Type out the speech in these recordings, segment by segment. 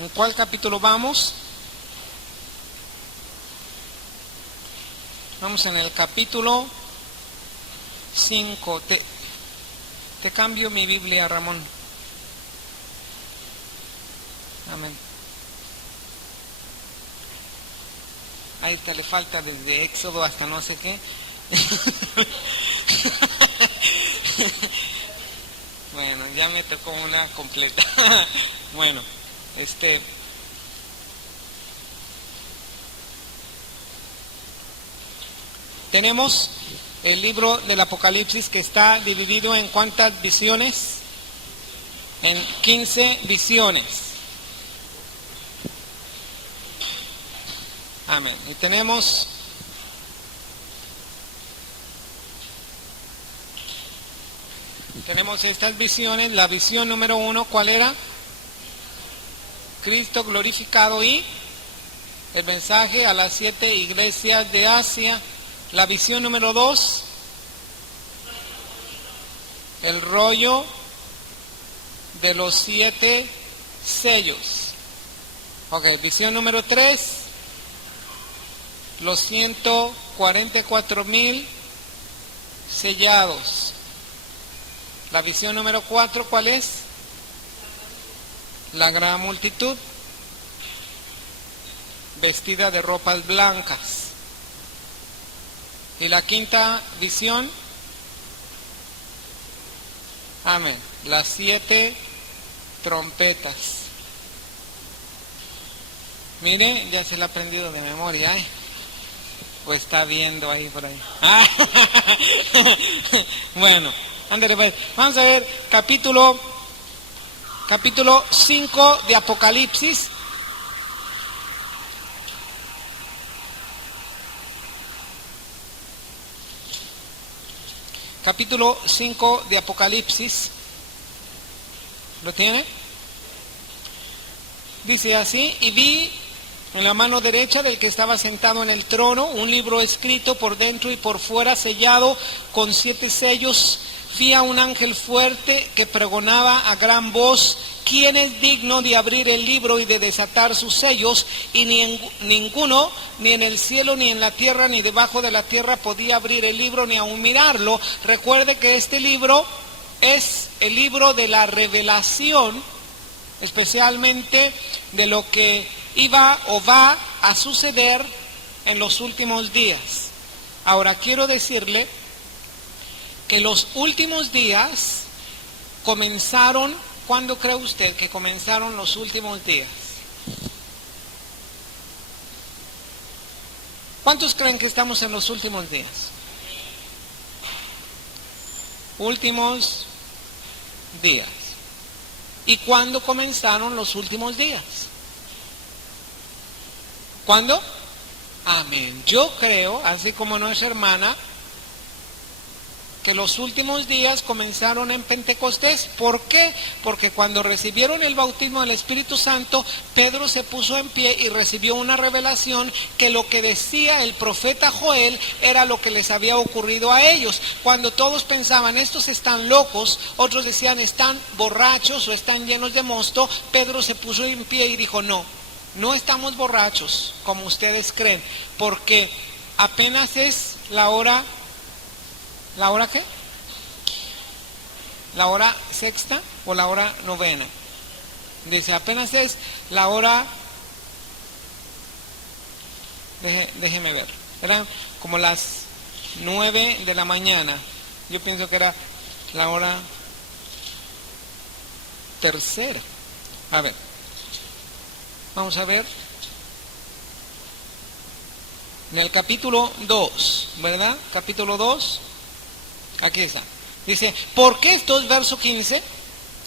¿En cuál capítulo vamos? Vamos en el capítulo 5. Te cambio mi Biblia, Ramón. Amén. Ahí te le falta desde Éxodo hasta no sé qué. Bueno, ya me tocó una completa. Bueno, tenemos el libro del Apocalipsis, que está dividido en ¿cuántas visiones? En 15 visiones. Amén. Y tenemos estas visiones. La visión número 1, ¿cuál era? Cristo glorificado y el mensaje a las 7 iglesias de Asia. La visión número 2, el rollo de los 7 sellos. Ok, visión número 3, los 144,000 sellados. La visión número 4, ¿cuál es? La gran multitud, vestida de ropas blancas. Y la quinta visión, amén, las 7 trompetas. Mire, ya se la ha aprendido de memoria, ¿eh? O está viendo ahí por ahí. Bueno, ándale pues. Vamos a ver capítulo 5 de Apocalipsis. Capítulo 5 de Apocalipsis. ¿Lo tiene? Dice así: y vi en la mano derecha del que estaba sentado en el trono un libro escrito por dentro y por fuera, sellado con 7 sellos. Vi a un ángel fuerte que pregonaba a gran voz: ¿quién es digno de abrir el libro y de desatar sus sellos? Y ninguno, ni en el cielo, ni en la tierra, ni debajo de la tierra, podía abrir el libro ni aun mirarlo. Recuerde que este libro es el libro de la revelación, especialmente de lo que iba o va a suceder en los últimos días. Ahora, quiero decirle que los últimos días comenzaron. ¿Cuándo cree usted que comenzaron los últimos días? ¿Cuántos creen que estamos en los últimos días? Últimos días. ¿Y cuándo comenzaron los últimos días? ¿Cuándo? Amén. Yo creo, así como nuestra hermana, que los últimos días comenzaron en Pentecostés. ¿Por qué? Porque cuando recibieron el bautismo del Espíritu Santo, Pedro se puso en pie y recibió una revelación que lo que decía el profeta Joel era lo que les había ocurrido a ellos. Cuando todos pensaban, estos están locos, otros decían, están borrachos o están llenos de mosto, Pedro se puso en pie y dijo, no estamos borrachos como ustedes creen, porque apenas es la hora. ¿La hora qué? ¿La hora sexta o la hora novena? Dice, apenas es la hora, déjeme ver, eran como las 9 de la mañana. Yo pienso que era la hora tercera. A ver, vamos a ver. En el capítulo 2, ¿verdad? Capítulo 2. Aquí está. Dice, ¿por qué estos, verso 15?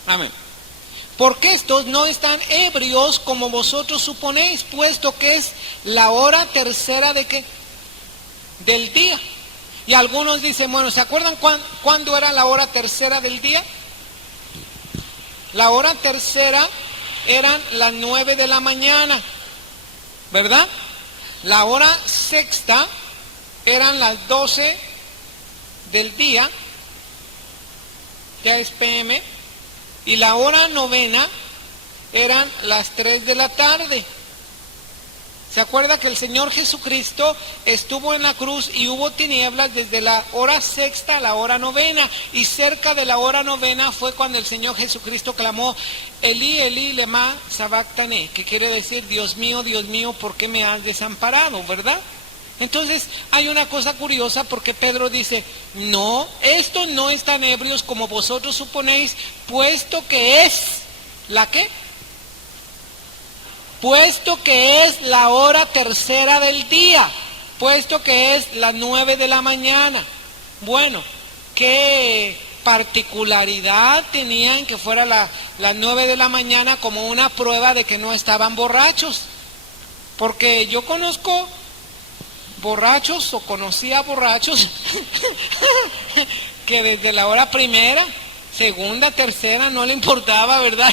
Amén. ¿Por qué estos no están ebrios como vosotros suponéis, puesto que es la hora tercera de qué? Del día? Y algunos dicen, bueno, ¿se acuerdan cuándo era la hora tercera del día? La hora tercera eran las 9 de la mañana, ¿verdad? La hora sexta eran las 12 del día, ya es PM, y la hora novena eran las 3 de la tarde. ¿Se acuerda que el Señor Jesucristo estuvo en la cruz y hubo tinieblas desde la hora sexta a la hora novena? Y cerca de la hora novena fue cuando el Señor Jesucristo clamó, Elí, Elí, lema sabactane, que quiere decir, Dios mío, ¿por qué me has desamparado? ¿Verdad? Entonces hay una cosa curiosa porque Pedro dice, no, estos no están ebrios como vosotros suponéis, puesto que es, ¿la qué? Puesto que es la hora tercera del día, puesto que es las 9 de la mañana. Bueno, ¿qué particularidad tenían que fuera las 9 de la mañana como una prueba de que no estaban borrachos? Porque yo conozco borrachos o conocía borrachos que desde la hora primera, segunda, tercera, no le importaba, ¿verdad?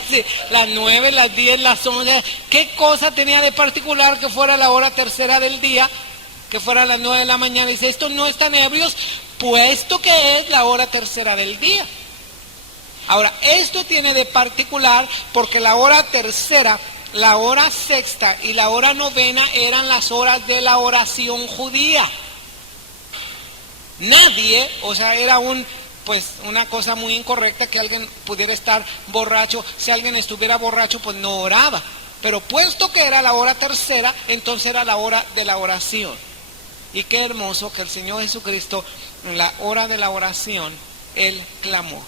Las 9, las 10, las 11, ¿qué cosa tenía de particular que fuera la hora tercera del día, que fuera las 9 de la mañana? Dice, estos no están ebrios, puesto que es la hora tercera del día. Ahora, esto tiene de particular porque la hora tercera, la hora sexta y la hora novena eran las horas de la oración judía. Nadie, o sea, era una cosa muy incorrecta que alguien pudiera estar borracho. Si alguien estuviera borracho, pues no oraba. Pero puesto que era la hora tercera, entonces era la hora de la oración. Y qué hermoso que el Señor Jesucristo, en la hora de la oración, Él clamó.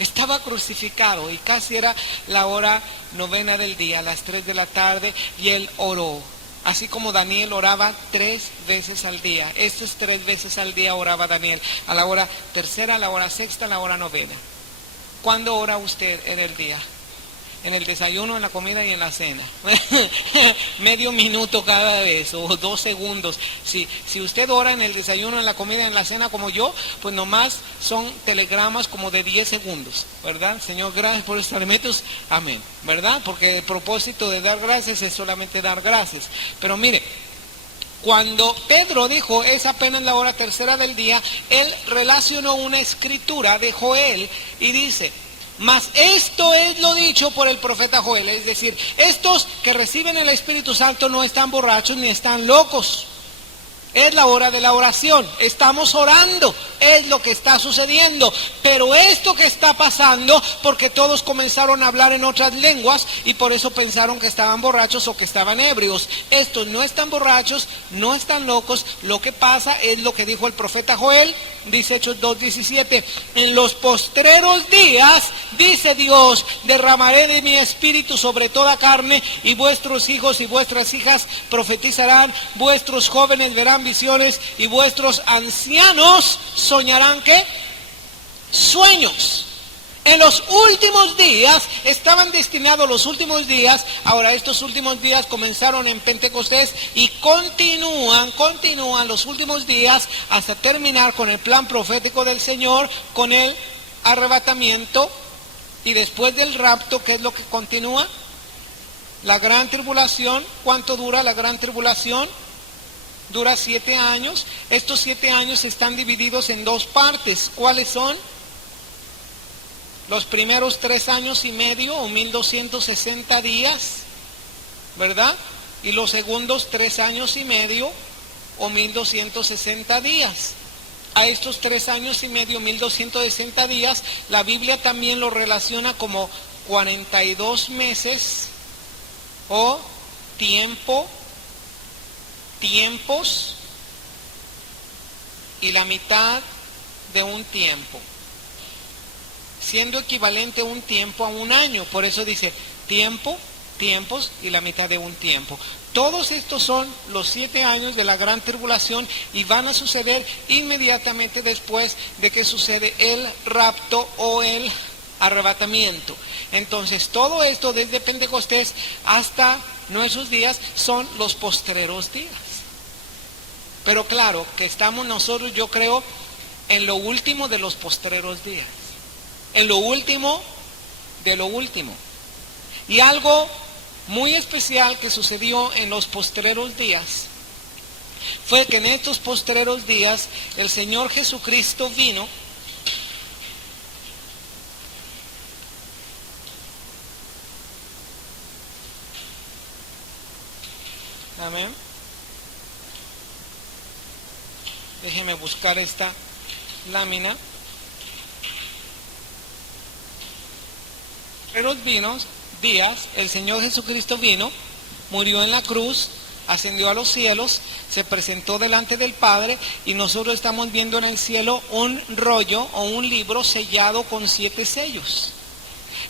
Estaba crucificado y casi era la hora novena del día, a las 3 de la tarde, y Él oró. Así como Daniel oraba 3 veces al día. Estas 3 veces al día oraba Daniel. A la hora tercera, a la hora sexta, a la hora novena. ¿Cuándo ora usted en el día? En el desayuno, en la comida y en la cena. Medio minuto cada vez o 2 segundos. Si usted ora en el desayuno, en la comida y en la cena como yo, pues nomás son telegramas como de 10 segundos, ¿verdad? Señor, gracias por estos alimentos, amén, ¿verdad? Porque el propósito de dar gracias es solamente dar gracias. Pero mire, cuando Pedro dijo, es apenas la hora tercera del día, él relacionó una escritura de Joel y dice, mas esto es lo dicho por el profeta Joel, es decir, estos que reciben el Espíritu Santo no están borrachos ni están locos. Es la hora de la oración, estamos orando, es lo que está sucediendo, pero esto que está pasando, porque todos comenzaron a hablar en otras lenguas y por eso pensaron que estaban borrachos o que estaban ebrios. Estos no están borrachos, no están locos, lo que pasa es lo que dijo el profeta Joel, dice Hechos 2:17, en los postreros días, dice Dios, derramaré de mi espíritu sobre toda carne y vuestros hijos y vuestras hijas profetizarán, vuestros jóvenes verán visiones y vuestros ancianos soñarán ¿qué? Sueños. En los últimos días, estaban destinados los últimos días, ahora estos últimos días comenzaron en Pentecostés y continúan los últimos días hasta terminar con el plan profético del Señor, con el arrebatamiento y después del rapto, ¿qué es lo que continúa? La gran tribulación. ¿Cuánto dura la gran tribulación? Dura 7 años. Estos 7 años están divididos en 2 partes. ¿Cuáles son? Los primeros 3 años y medio o 1260 días, ¿verdad? Y los segundos 3 años y medio o 1260 días. A estos 3 años y medio, 1260 días, la Biblia también lo relaciona como 42 meses o tiempos y la mitad de un tiempo, siendo equivalente un tiempo a un año. Por eso dice tiempos y la mitad de un tiempo. Todos estos son los 7 años de la gran tribulación y van a suceder inmediatamente después de que sucede el rapto o el arrebatamiento. Entonces todo esto desde Pentecostés hasta nuestros días son los postreros días. Pero claro que estamos nosotros, yo creo, en lo último de los postreros días. En lo último de lo último. Y algo muy especial que sucedió en los postreros días fue que en estos postreros días el Señor Jesucristo vino Amén. Déjeme buscar esta lámina. En los días, el Señor Jesucristo vino, murió en la cruz, ascendió a los cielos, se presentó delante del Padre y nosotros estamos viendo en el cielo un rollo o un libro sellado con 7 sellos.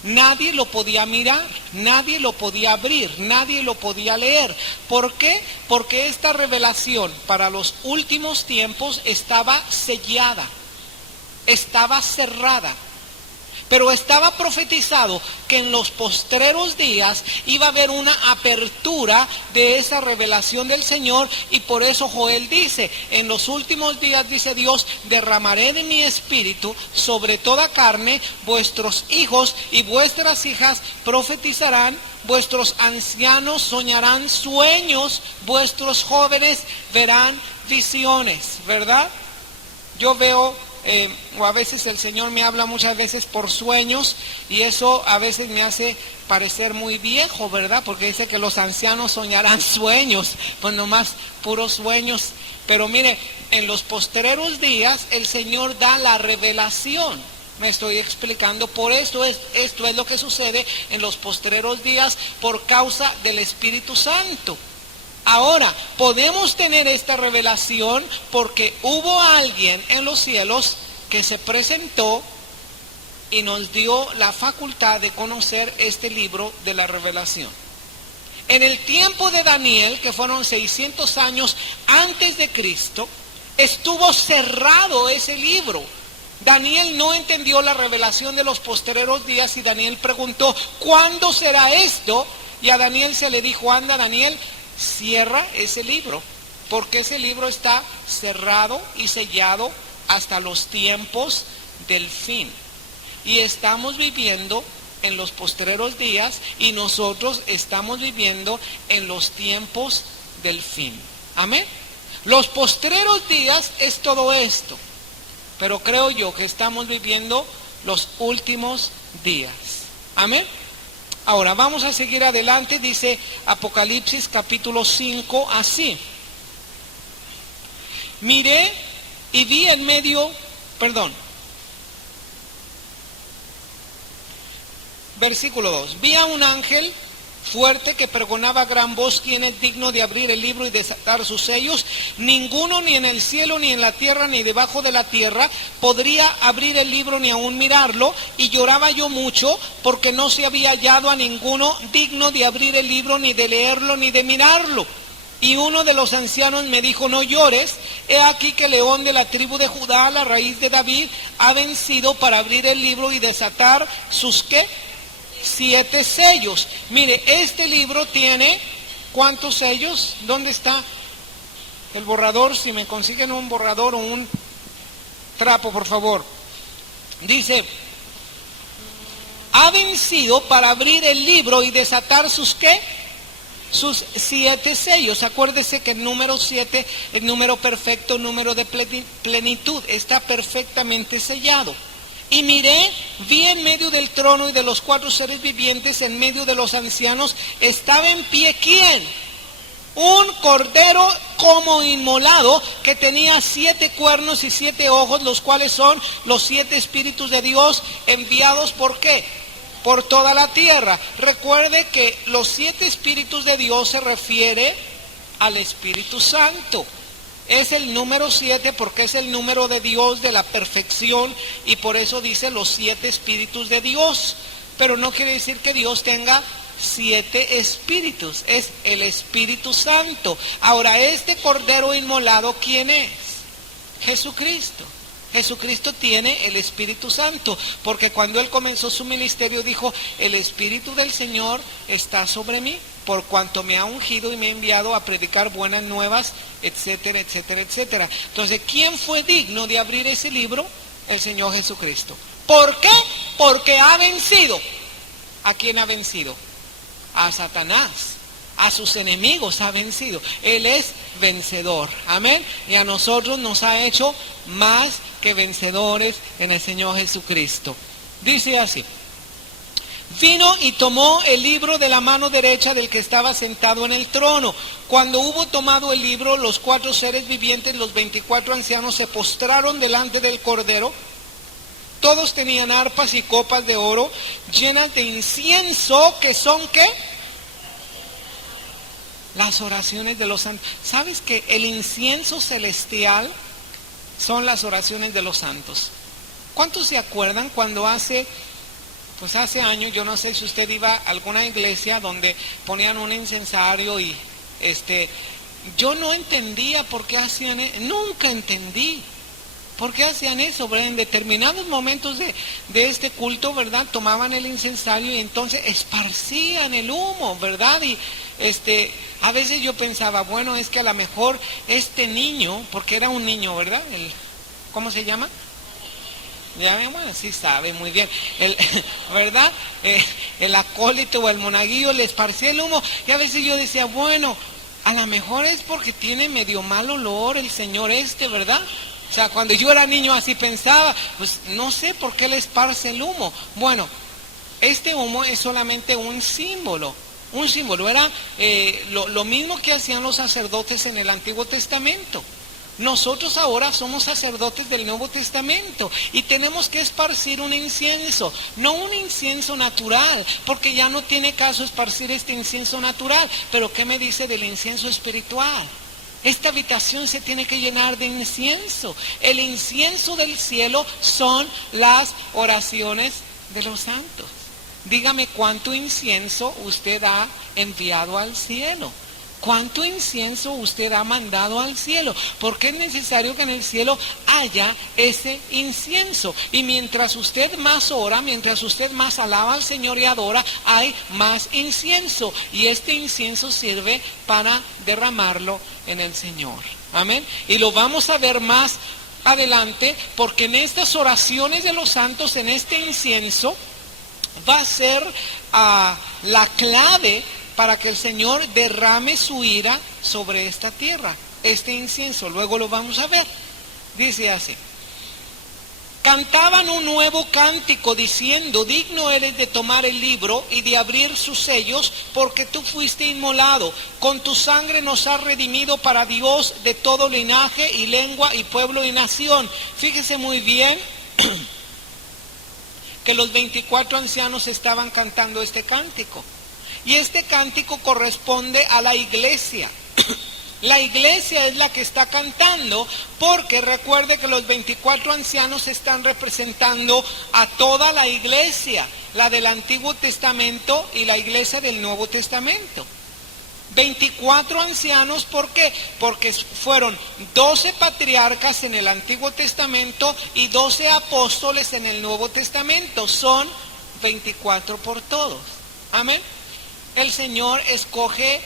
Nadie lo podía mirar, nadie lo podía abrir, nadie lo podía leer. ¿Por qué? Porque esta revelación para los últimos tiempos estaba sellada, estaba cerrada. Pero estaba profetizado que en los postreros días iba a haber una apertura de esa revelación del Señor, y por eso Joel dice, en los últimos días, dice Dios, derramaré de mi espíritu sobre toda carne, vuestros hijos y vuestras hijas profetizarán, vuestros ancianos soñarán sueños, vuestros jóvenes verán visiones, ¿verdad? Yo veo... o a veces el Señor me habla muchas veces por sueños, y eso a veces me hace parecer muy viejo, ¿verdad? Porque dice que los ancianos soñarán sueños, pues nomás puros sueños. Pero mire, en los postreros días el Señor da la revelación. Me estoy explicando, por esto esto es lo que sucede en los postreros días por causa del Espíritu Santo. Ahora, podemos tener esta revelación porque hubo alguien en los cielos que se presentó y nos dio la facultad de conocer este libro de la revelación. En el tiempo de Daniel, que fueron 600 años antes de Cristo, estuvo cerrado ese libro. Daniel no entendió la revelación de los postreros días y Daniel preguntó, ¿cuándo será esto? Y a Daniel se le dijo, anda Daniel, cierra ese libro, porque ese libro está cerrado y sellado hasta los tiempos del fin. Y estamos viviendo en los postreros días y nosotros estamos viviendo en los tiempos del fin. Amén. Los postreros días es todo esto, pero creo yo que estamos viviendo los últimos días. Amén. Ahora vamos a seguir adelante, dice Apocalipsis capítulo 5 así. Miré y vi en medio, versículo 2, vi a un ángel fuerte que pregonaba a gran voz, ¿quién es digno de abrir el libro y desatar sus sellos? Ninguno, ni en el cielo, ni en la tierra, ni debajo de la tierra, podría abrir el libro ni aún mirarlo. Y lloraba yo mucho, porque no se había hallado a ninguno digno de abrir el libro, ni de leerlo, ni de mirarlo. Y uno de los ancianos me dijo, no llores, he aquí que el león de la tribu de Judá, la raíz de David, ha vencido para abrir el libro y desatar sus ¿qué? 7 sellos. Mire, este libro tiene ¿cuántos sellos? ¿Dónde está el borrador? Si me consiguen un borrador o un trapo, por favor. Dice, ha vencido para abrir el libro y desatar sus ¿qué? Sus 7 sellos. Acuérdese que el número 7, el número perfecto, el número de plenitud, está perfectamente sellado. Y miré, vi en medio del trono y de los 4 seres vivientes, en medio de los ancianos, estaba en pie, ¿quién? Un cordero como inmolado, que tenía 7 cuernos y 7 ojos, los cuales son los 7 espíritus de Dios enviados, ¿por qué? Por toda la tierra. Recuerde que los 7 espíritus de Dios se refiere al Espíritu Santo. Es el número 7 porque es el número de Dios, de la perfección, y por eso dice los 7 espíritus de Dios. Pero no quiere decir que Dios tenga 7 espíritus, es el Espíritu Santo. Ahora, este cordero inmolado, ¿quién es? Jesucristo. Jesucristo tiene el Espíritu Santo, porque cuando Él comenzó su ministerio dijo, el Espíritu del Señor está sobre mí, por cuanto me ha ungido y me ha enviado a predicar buenas nuevas, etcétera, etcétera, etcétera. Entonces, ¿quién fue digno de abrir ese libro? El Señor Jesucristo. ¿Por qué? Porque ha vencido. ¿A quién ha vencido? A Satanás. A sus enemigos ha vencido. Él es vencedor. Amén. Y a nosotros nos ha hecho más que vencedores en el Señor Jesucristo. Dice así. Vino y tomó el libro de la mano derecha del que estaba sentado en el trono. Cuando hubo tomado el libro, los 4 seres vivientes, los 24 ancianos, se postraron delante del Cordero. Todos tenían arpas y copas de oro llenas de incienso, que son ¿qué? Las oraciones de los santos. ¿Sabes que el incienso celestial son las oraciones de los santos? ¿Cuántos se acuerdan cuando hace años, yo no sé si usted iba a alguna iglesia donde ponían un incensario y yo no entendía por qué hacían eso, nunca entendí por qué hacían eso, ¿verdad? En determinados momentos de este culto, ¿verdad? Tomaban el incensario y entonces esparcían el humo, ¿verdad? Y a veces yo pensaba, bueno, es que a lo mejor este niño, porque era un niño, ¿verdad? ¿Cómo se llama? Ya bueno, sí sabe muy bien, ¿verdad? El acólito o el monaguillo le esparcía el humo y a veces yo decía, bueno, a lo mejor es porque tiene medio mal olor el señor ¿verdad? O sea, cuando yo era niño así pensaba, pues no sé por qué le esparce el humo. Bueno, este humo es solamente un símbolo, era lo mismo que hacían los sacerdotes en el Antiguo Testamento. Nosotros ahora somos sacerdotes del Nuevo Testamento y tenemos que esparcir un incienso, no un incienso natural, porque ya no tiene caso esparcir este incienso natural. Pero ¿qué me dice del incienso espiritual? Esta habitación se tiene que llenar de incienso. El incienso del cielo son las oraciones de los santos. Dígame cuánto incienso usted ha enviado al cielo. ¿Cuánto incienso usted ha mandado al cielo? Porque es necesario que en el cielo haya ese incienso. Y mientras usted más ora, mientras usted más alaba al Señor y adora, hay más incienso. Y este incienso sirve para derramarlo en el Señor. Amén. Y lo vamos a ver más adelante, porque en estas oraciones de los santos, en este incienso, va a ser la clave para que el Señor derrame su ira sobre esta tierra, este incienso. Luego lo vamos a ver. Dice así: cantaban un nuevo cántico diciendo, digno eres de tomar el libro y de abrir sus sellos, porque tú fuiste inmolado, con tu sangre nos has redimido para Dios de todo linaje y lengua y pueblo y nación. Fíjese muy bien que los 24 ancianos estaban cantando este cántico. Y este cántico corresponde a la iglesia. La iglesia es la que está cantando, porque recuerde que los 24 ancianos están representando a toda la iglesia, la del Antiguo Testamento y la iglesia del Nuevo Testamento. 24 ancianos, ¿por qué? Porque fueron 12 patriarcas en el Antiguo Testamento y 12 apóstoles en el Nuevo Testamento. Son 24 por todos. Amén. El Señor escoge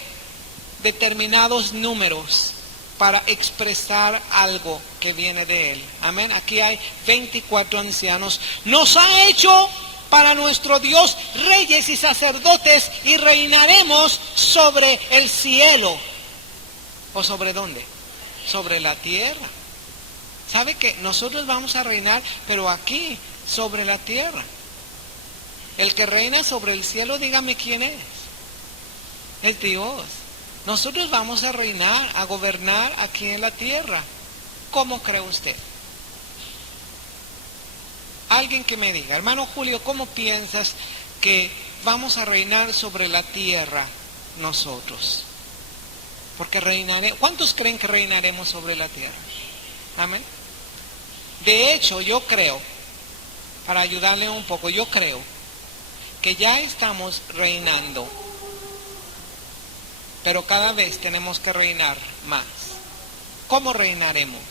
determinados números para expresar algo que viene de Él. Amén. Aquí hay 24 ancianos. Nos ha hecho para nuestro Dios reyes y sacerdotes y reinaremos sobre el cielo. ¿O sobre dónde? Sobre la tierra. ¿Sabe que nosotros vamos a reinar, pero aquí, sobre la tierra? El que reina sobre el cielo, dígame quién es. Es Dios. Nosotros vamos a reinar, a gobernar aquí en la tierra. ¿Cómo cree usted? Alguien que me diga, hermano Julio, ¿cómo piensas que vamos a reinar sobre la tierra nosotros? Porque ¿cuántos creen que reinaremos sobre la tierra? Amén. De hecho, yo creo, para ayudarle un poco, yo creo que ya estamos reinando, pero cada vez tenemos que reinar más. ¿Cómo reinaremos?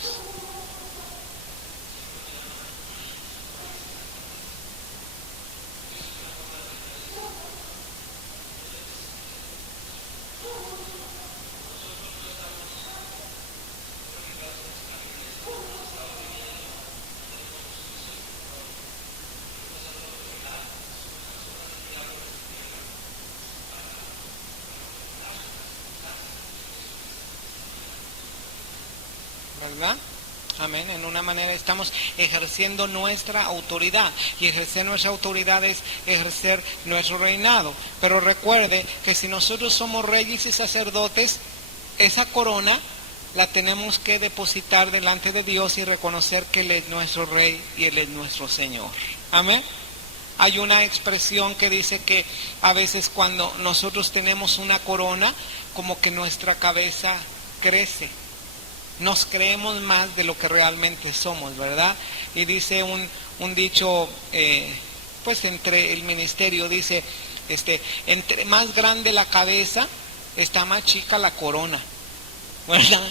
¿Verdad? Amén. En una manera estamos ejerciendo nuestra autoridad. Y ejercer nuestra autoridad es ejercer nuestro reinado. Pero recuerde que si nosotros somos reyes y sacerdotes, esa corona la tenemos que depositar delante de Dios y reconocer que Él es nuestro Rey y Él es nuestro Señor. Amén. Hay una expresión que dice que a veces cuando nosotros tenemos una corona, como que nuestra cabeza crece. Nos creemos más de lo que realmente somos, ¿verdad? Y dice un dicho, pues entre el ministerio, dice, entre más grande la cabeza, está más chica la corona, ¿verdad?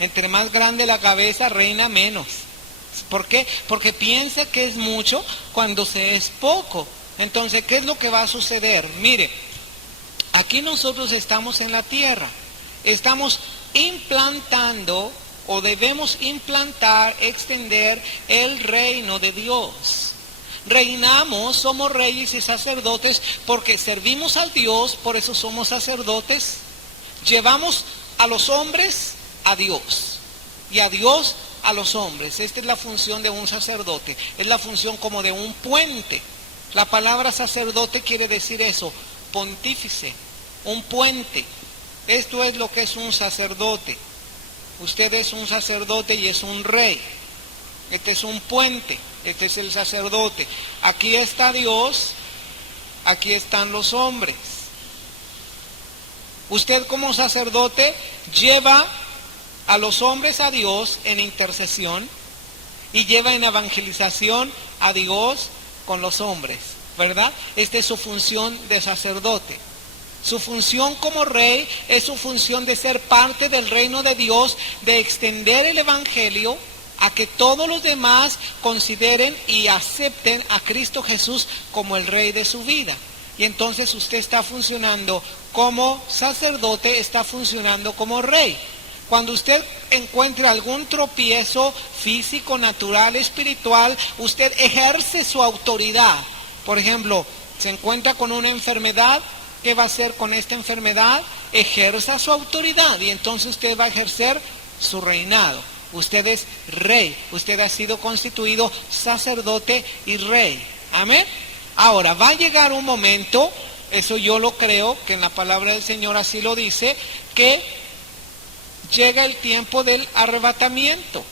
Entre más grande la cabeza, reina menos. ¿Por qué? Porque piensa que es mucho cuando se es poco. Entonces, ¿qué es lo que va a suceder? Mire, aquí nosotros estamos en la tierra, estamos implantando o debemos implantar, extender el reino de Dios. Reinamos, somos reyes y sacerdotes porque servimos al Dios, por eso somos sacerdotes. Llevamos a los hombres a Dios y a Dios a los hombres. Esta es la función de un sacerdote, es la función como de un puente. La palabra sacerdote quiere decir eso, pontífice, un puente. Esto es lo que es un sacerdote. Usted es un sacerdote y es un rey. Este es un puente, este es el sacerdote. Aquí está Dios, aquí están los hombres. Usted como sacerdote lleva a los hombres a Dios en intercesión y lleva en evangelización a Dios con los hombres, ¿verdad? Esta es su función de sacerdote. Su función como rey es su función de ser parte del reino de Dios, de extender el evangelio a que todos los demás consideren y acepten a Cristo Jesús como el rey de su vida. Y entonces usted está funcionando como sacerdote, está funcionando como rey. Cuando usted encuentre algún tropiezo físico, natural, espiritual, usted ejerce su autoridad. Por ejemplo, se encuentra con una enfermedad, ¿qué va a hacer con esta enfermedad? Ejerza su autoridad y entonces usted va a ejercer su reinado. Usted es rey, usted ha sido constituido sacerdote y rey. Amén. Ahora, va a llegar un momento, eso yo lo creo, que en la palabra del Señor así lo dice, que llega el tiempo del arrebatamiento.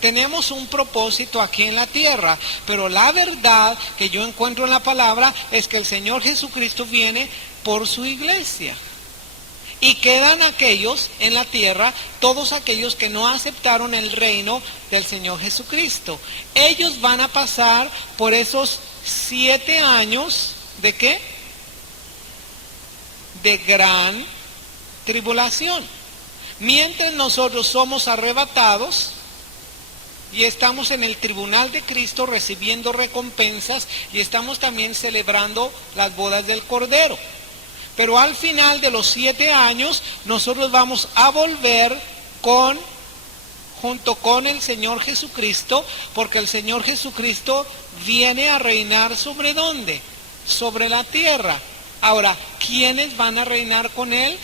Tenemos un propósito aquí en la tierra, pero la verdad que yo encuentro en la palabra es que el Señor Jesucristo viene por su iglesia. Y quedan aquellos en la tierra, todos aquellos que no aceptaron el reino del Señor Jesucristo. Ellos van a pasar por esos 7 años, ¿de qué? De gran tribulación. Mientras nosotros somos arrebatados y estamos en el tribunal de Cristo recibiendo recompensas y estamos también celebrando las bodas del Cordero. Pero al final de los 7 años nosotros vamos a volver junto con el Señor Jesucristo, porque el Señor Jesucristo viene a reinar ¿sobre dónde? Sobre la tierra. Ahora, ¿quiénes van a reinar con Él?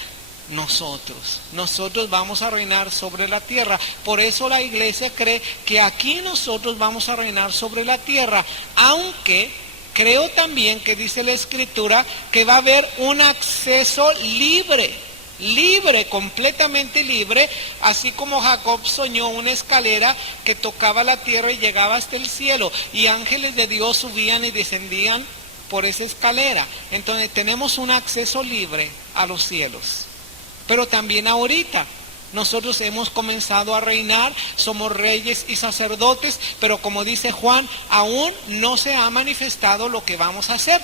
Nosotros vamos a reinar sobre la tierra. Por eso la iglesia cree que aquí nosotros vamos a reinar sobre la tierra, aunque creo también que dice la Escritura que va a haber un acceso libre, completamente libre, así como Jacob soñó una escalera que tocaba la tierra y llegaba hasta el cielo, y ángeles de Dios subían y descendían por esa escalera. Entonces tenemos un acceso libre a los cielos. Pero también ahorita nosotros hemos comenzado a reinar, somos reyes y sacerdotes, pero como dice Juan, aún no se ha manifestado lo que vamos a hacer,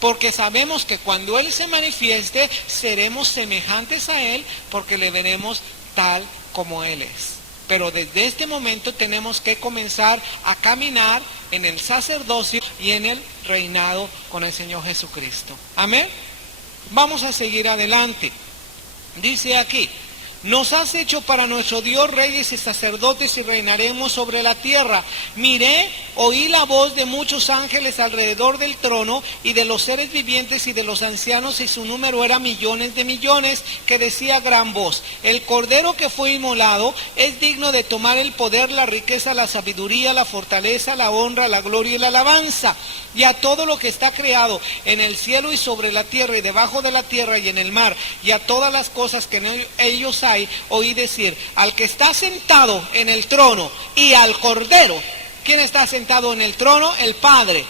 porque sabemos que cuando Él se manifieste, seremos semejantes a Él, porque le veremos tal como Él es. Pero desde este momento tenemos que comenzar a caminar en el sacerdocio y en el reinado con el Señor Jesucristo. Amén. Vamos a seguir adelante. Dice aquí, Nos has hecho para nuestro Dios reyes y sacerdotes y reinaremos sobre la tierra. Miré, oí la voz de muchos ángeles alrededor del trono y de los seres vivientes y de los ancianos, y su número era millones de millones, que decía a gran voz: el cordero que fue inmolado es digno de tomar el poder, la riqueza, la sabiduría, la fortaleza, la honra, la gloria y la alabanza. Y a todo lo que está creado en el cielo y sobre la tierra y debajo de la tierra y en el mar, y a todas las cosas que en ellos hay, oí decir: al que está sentado en el trono y al Cordero. ¿Quién está sentado en el trono? El Padre.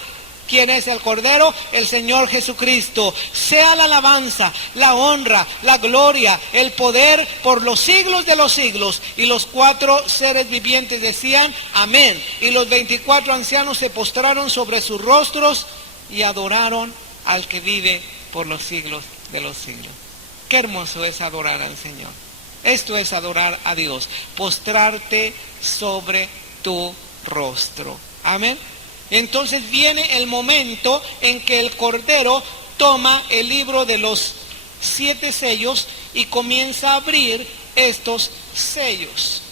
¿Quién es el Cordero? El Señor Jesucristo. Sea la alabanza, la honra, la gloria, el poder por los siglos de los siglos. Y los 4 seres vivientes decían: amén. Y los 24 ancianos se postraron sobre sus rostros y adoraron al que vive por los siglos de los siglos. Qué hermoso es adorar al Señor. Esto es adorar a Dios, postrarte sobre tu rostro. Amén. Entonces viene el momento en que el Cordero toma el libro de los 7 sellos y comienza a abrir estos sellos.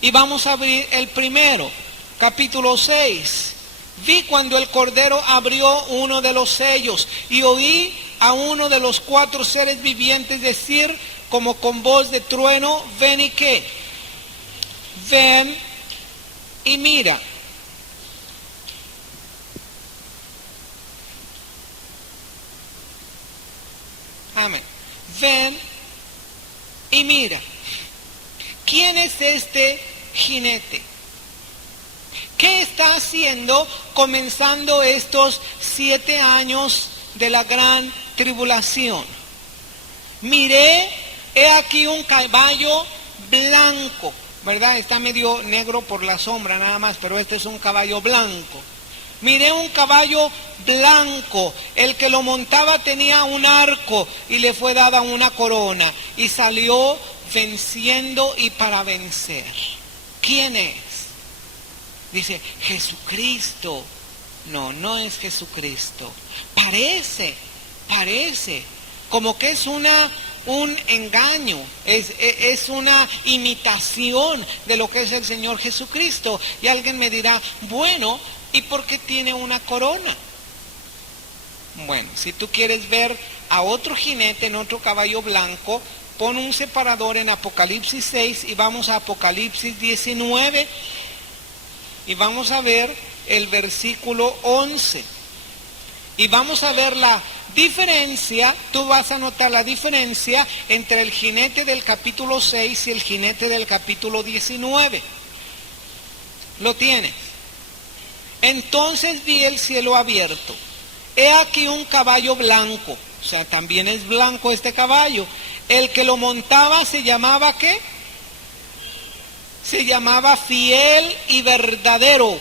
Y vamos a abrir el primero, capítulo 6. Vi cuando el Cordero abrió uno de los sellos y oí a uno de los 4 seres vivientes decir como con voz de trueno: ven y qué, ven y mira. Amén. Ven y mira. ¿Quién es este jinete? ¿Qué está haciendo comenzando estos 7 años de la gran tribulación? Miré, he aquí un caballo blanco, ¿verdad? Está medio negro por la sombra nada más, pero este es un caballo blanco. Miré un caballo blanco, el que lo montaba tenía un arco y le fue dada una corona, y salió venciendo y para vencer. ¿Quién es? Dice, Jesucristo. No, no es Jesucristo. Parece como que es un engaño, es una imitación de lo que es el Señor Jesucristo. Y alguien me dirá, bueno, ¿y por qué tiene una corona? Bueno, si tú quieres ver a otro jinete en otro caballo blanco, pon un separador en Apocalipsis 6 y vamos a Apocalipsis 19 y vamos a ver el versículo 11. Y vamos a ver la diferencia, tú vas a notar la diferencia entre el jinete del capítulo 6 y el jinete del capítulo 19. ¿Lo tienes? Entonces vi el cielo abierto. He aquí un caballo blanco, o sea, también es blanco este caballo. El que lo montaba se llamaba, ¿qué? Se llamaba Fiel y Verdadero,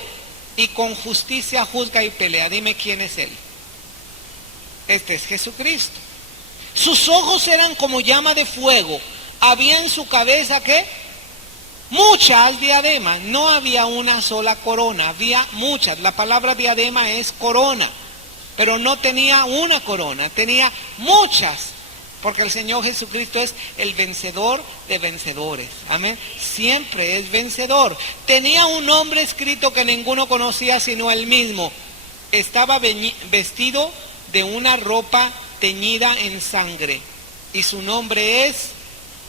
y con justicia juzga y pelea. Dime quién es él. Este es Jesucristo. Sus ojos eran como llama de fuego. Había en su cabeza, ¿qué? Muchas diademas. No había una sola corona, había muchas. La palabra diadema es corona, pero no tenía una corona, tenía muchas, porque el Señor Jesucristo es el vencedor de vencedores. Amén. Siempre es vencedor. Tenía un nombre escrito que ninguno conocía sino él mismo. Estaba vestido de una ropa teñida en sangre, y su nombre es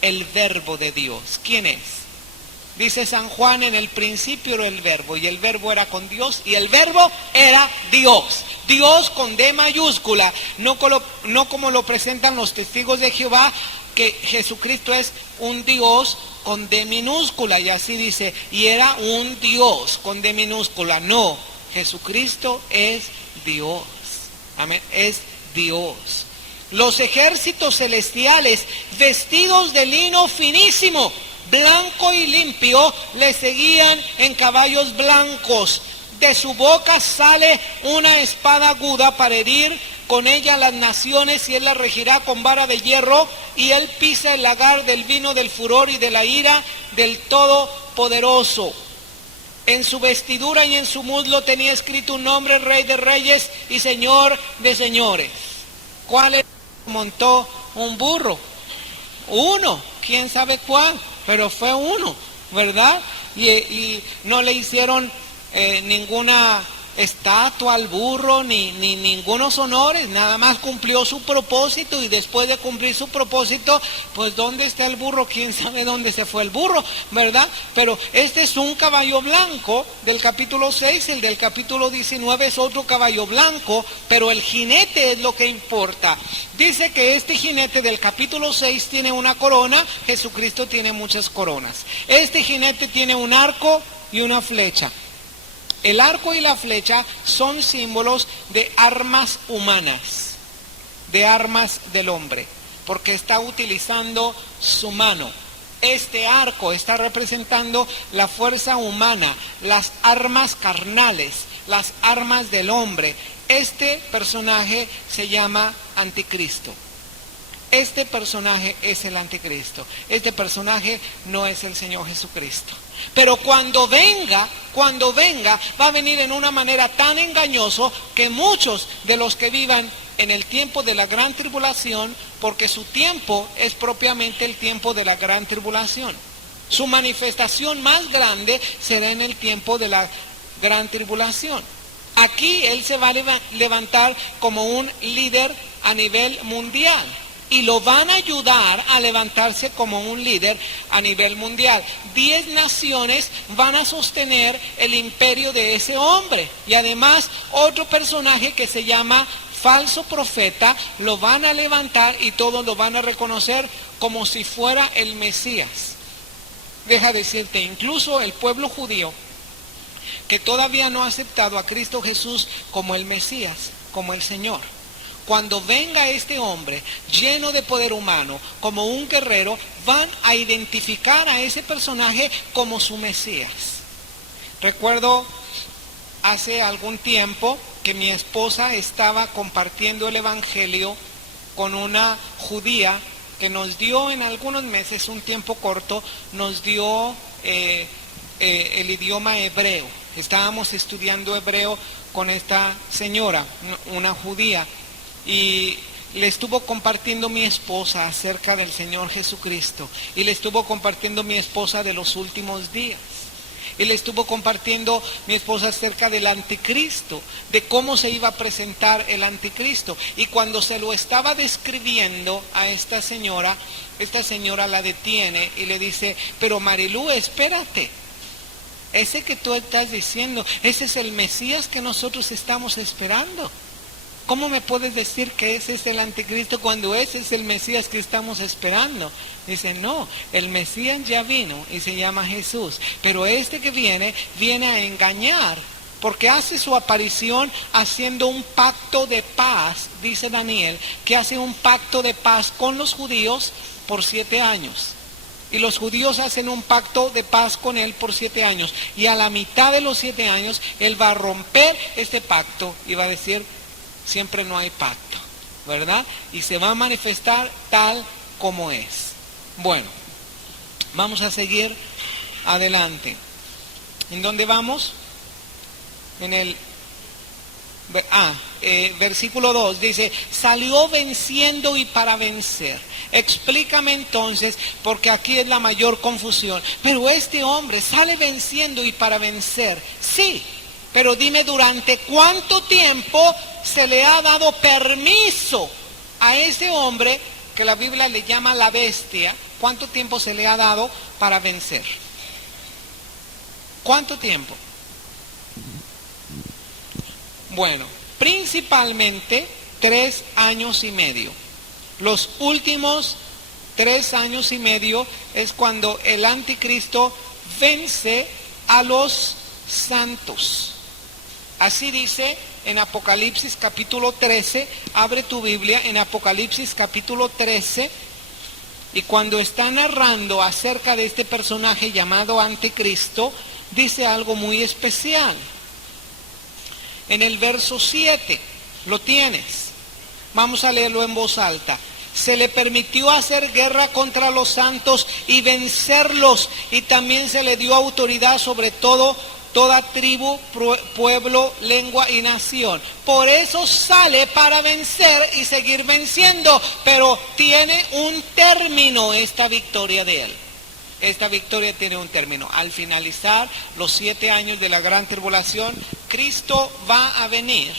el Verbo de Dios. ¿Quién es? Dice San Juan, en el principio era el Verbo, y el Verbo era con Dios, y el Verbo era Dios. Dios con D mayúscula, no como lo presentan los testigos de Jehová, que Jesucristo es un Dios con D minúscula, y así dice, y era un Dios con D minúscula. No, Jesucristo es Dios. Amén, es Dios. Los ejércitos celestiales, vestidos de lino finísimo, blanco y limpio, le seguían en caballos blancos. De su boca sale una espada aguda para herir con ella las naciones, y él la regirá con vara de hierro, y él pisa el lagar del vino del furor y de la ira del Todopoderoso. En su vestidura y en su muslo tenía escrito un nombre: Rey de Reyes y Señor de Señores. ¿Cuál es? Montó un burro. Uno, quién sabe cuál, pero fue uno, ¿verdad? Y no le hicieron ninguna estatua al burro, ni ningunos honores, nada más cumplió su propósito, y después de cumplir su propósito, pues ¿dónde está el burro? ¿Quién sabe dónde se fue el burro? ¿Verdad? Pero este es un caballo blanco del capítulo 6, el del capítulo 19 es otro caballo blanco, pero el jinete es lo que importa. Dice que este jinete del capítulo 6 tiene una corona, Jesucristo tiene muchas coronas. Este jinete tiene un arco y una flecha. El arco y la flecha son símbolos de armas humanas, de armas del hombre, porque está utilizando su mano. Este arco está representando la fuerza humana, las armas carnales, las armas del hombre. Este personaje se llama Anticristo. Este personaje es el Anticristo. Este personaje no es el Señor Jesucristo. Pero cuando venga, va a venir en una manera tan engañosa que muchos de los que vivan en el tiempo de la gran tribulación, porque su tiempo es propiamente el tiempo de la gran tribulación, su manifestación más grande será en el tiempo de la gran tribulación. Aquí él se va a levantar como un líder a nivel mundial. Y lo van a ayudar a levantarse como un líder a nivel mundial. 10 naciones van a sostener el imperio de ese hombre. Y además otro personaje que se llama falso profeta lo van a levantar y todos lo van a reconocer como si fuera el Mesías. Deja decirte, incluso el pueblo judío que todavía no ha aceptado a Cristo Jesús como el Mesías, como el Señor. Cuando venga este hombre lleno de poder humano, como un guerrero, van a identificar a ese personaje como su Mesías. Recuerdo hace algún tiempo que mi esposa estaba compartiendo el Evangelio con una judía que nos dio en algunos meses, un tiempo corto, nos dio el idioma hebreo. Estábamos estudiando hebreo con esta señora, una judía. Y le estuvo compartiendo mi esposa acerca del Señor Jesucristo. Y le estuvo compartiendo mi esposa de los últimos días. Y le estuvo compartiendo mi esposa acerca del Anticristo, de cómo se iba a presentar el Anticristo. Y cuando se lo estaba describiendo a esta señora la detiene y le dice, pero Marilú, espérate. Ese que tú estás diciendo, ese es el Mesías que nosotros estamos esperando. ¿Cómo me puedes decir que ese es el Anticristo cuando ese es el Mesías que estamos esperando? Dice, no, el Mesías ya vino y se llama Jesús. Pero este que viene a engañar, porque hace su aparición haciendo un pacto de paz, dice Daniel, que hace un pacto de paz con los judíos por 7 años. Y los judíos hacen un pacto de paz con él por 7 años. Y a la mitad de los 7 años, él va a romper este pacto y va a decir, siempre no hay pacto, ¿verdad? Y se va a manifestar tal como es. Bueno, vamos a seguir adelante. ¿En dónde vamos? En el versículo 2 dice, salió venciendo y para vencer. Explícame entonces, porque aquí es la mayor confusión. Pero este hombre sale venciendo y para vencer. Sí, pero dime durante cuánto tiempo se le ha dado permiso a ese hombre que la Biblia le llama la bestia. ¿Cuánto tiempo se le ha dado para vencer? ¿Cuánto tiempo? Bueno, principalmente 3 años y medio. Los últimos 3 años y medio es cuando el Anticristo vence a los santos. Así dice en Apocalipsis capítulo 13, abre tu Biblia en Apocalipsis capítulo 13, y cuando está narrando acerca de este personaje llamado Anticristo, dice algo muy especial. En el verso 7, lo tienes, vamos a leerlo en voz alta. Se le permitió hacer guerra contra los santos y vencerlos, y también se le dio autoridad sobre todo toda tribu, pueblo, lengua y nación. Por eso sale para vencer y seguir venciendo, pero tiene un término esta victoria de él. Esta victoria tiene un término. Al finalizar los 7 años de la gran tribulación, Cristo va a venir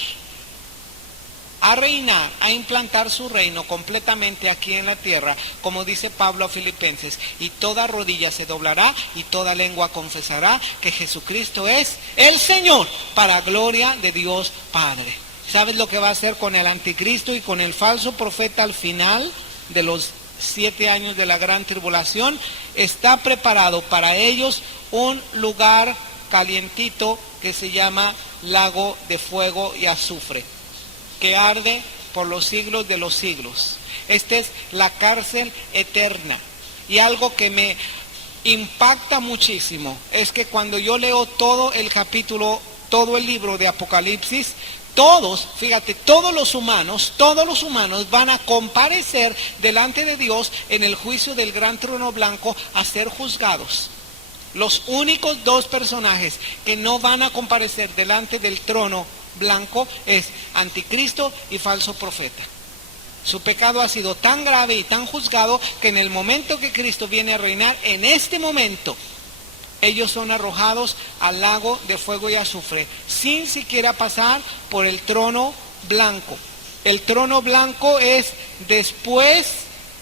a reinar, a implantar su reino completamente aquí en la tierra, como dice Pablo a Filipenses, y toda rodilla se doblará y toda lengua confesará que Jesucristo es el Señor, para gloria de Dios Padre. ¿Sabes lo que va a hacer con el anticristo y con el falso profeta al final de los 7 años de la gran tribulación? Está preparado para ellos un lugar calientito que se llama lago de fuego y azufre, que arde por los siglos de los siglos. Esta es la cárcel eterna. Y algo que me impacta muchísimo es que cuando yo leo todo el capítulo, todo el libro de Apocalipsis, todos, fíjate, todos los humanos van a comparecer delante de Dios en el juicio del gran trono blanco a ser juzgados. Los únicos 2 personajes que no van a comparecer delante del trono blanco es anticristo y falso profeta. Su pecado ha sido tan grave y tan juzgado que en el momento que Cristo viene a reinar, en este momento, ellos son arrojados al lago de fuego y azufre, sin siquiera pasar por el trono blanco. El trono blanco es después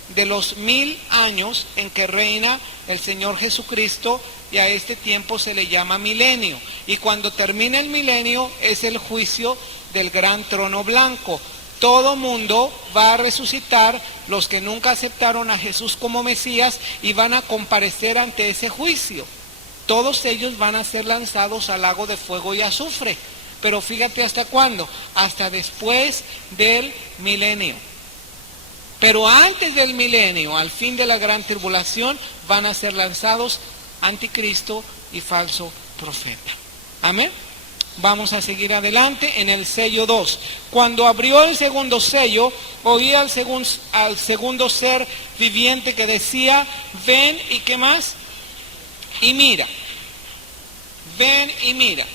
de los 1000 años en que reina el Señor Jesucristo, y a este tiempo se le llama milenio. Y cuando termina el milenio es el juicio del gran trono blanco. Todo mundo va a resucitar, los que nunca aceptaron a Jesús como Mesías, y van a comparecer ante ese juicio. Todos ellos van a ser lanzados al lago de fuego y azufre. Pero fíjate hasta cuándo, hasta después del milenio. Pero antes del milenio, al fin de la gran tribulación, van a ser lanzados anticristo y falso profeta. Amén. Vamos a seguir adelante en el sello 2. Cuando abrió el segundo sello, oí al segundo ser viviente que decía: ven y ¿qué más? Y mira. Ven y mira.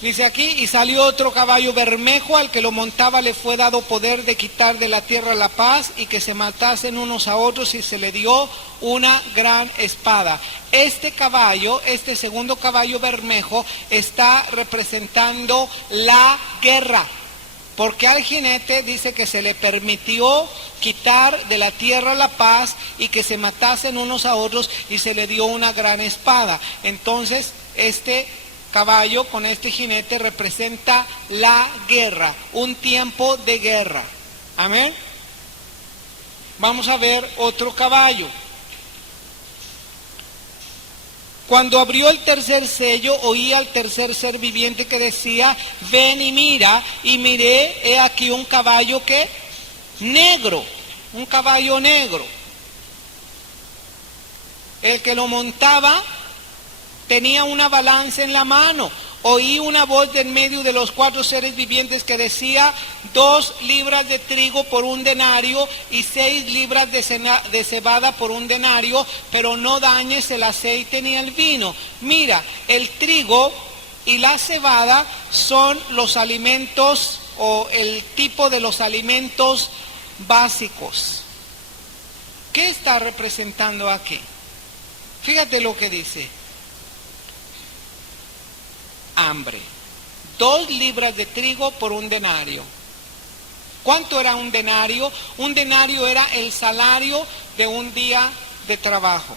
Dice aquí: y salió otro caballo bermejo, al que lo montaba le fue dado poder de quitar de la tierra la paz, y que se matasen unos a otros, y se le dio una gran espada. Este caballo, este segundo caballo bermejo, está representando la guerra, porque al jinete dice que se le permitió quitar de la tierra la paz y que se matasen unos a otros, y se le dio una gran espada. Entonces este caballo con este jinete representa la guerra, un tiempo de guerra. Amén. Vamos a ver otro caballo. Cuando abrió el tercer sello, oí al tercer ser viviente que decía: ven y mira. Y miré, he aquí un caballo que negro, un caballo negro. El que lo montaba tenía una balanza en la mano. Oí una voz de en medio de los 4 seres vivientes que decía: 2 libras de trigo por un denario y 6 libras de cebada por un denario, pero no dañes el aceite ni el vino. Mira, el trigo y la cebada son los alimentos, o el tipo de los alimentos básicos. ¿Qué está representando aquí? Fíjate lo que dice: hambre. 2 libras de trigo por un denario. ¿Cuánto era un denario? Un denario era el salario de un día de trabajo.